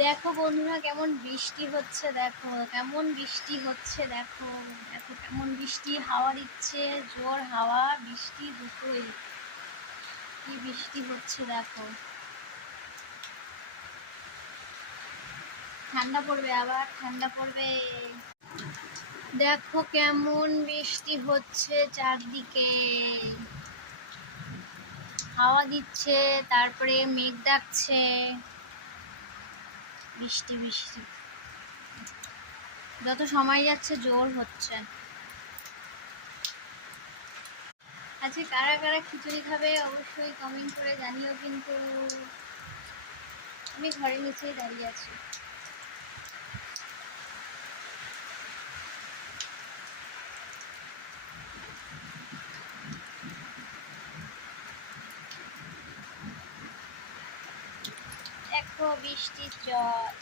দেখো বন্ধুরা কেমন বৃষ্টি হচ্ছে, দেখো কেমন বৃষ্টি হচ্ছে, দেখো দেখো কেমন বৃষ্টি, হাওয়া দিচ্ছে, জোর হাওয়া বৃষ্টি দুটোই। কি বৃষ্টি হচ্ছে দেখো। ঠান্ডা পড়বে, আবার ঠান্ডা পড়বে। দেখো কেমন বৃষ্টি হচ্ছে চারদিকে, হাওয়া দিচ্ছে, তারপরে মেঘ ডাকছে, বৃষ্টি বৃষ্টি যত সময় যাচ্ছে জোর হচ্ছে। আজকে কারা কারা খিচুড়ি খাবে অবশ্যই কমেন্ট করে জানিও, কিন্তু আমি ঘরের নিচেই দাঁড়িয়ে আছি। দেখো বৃষ্টির জল।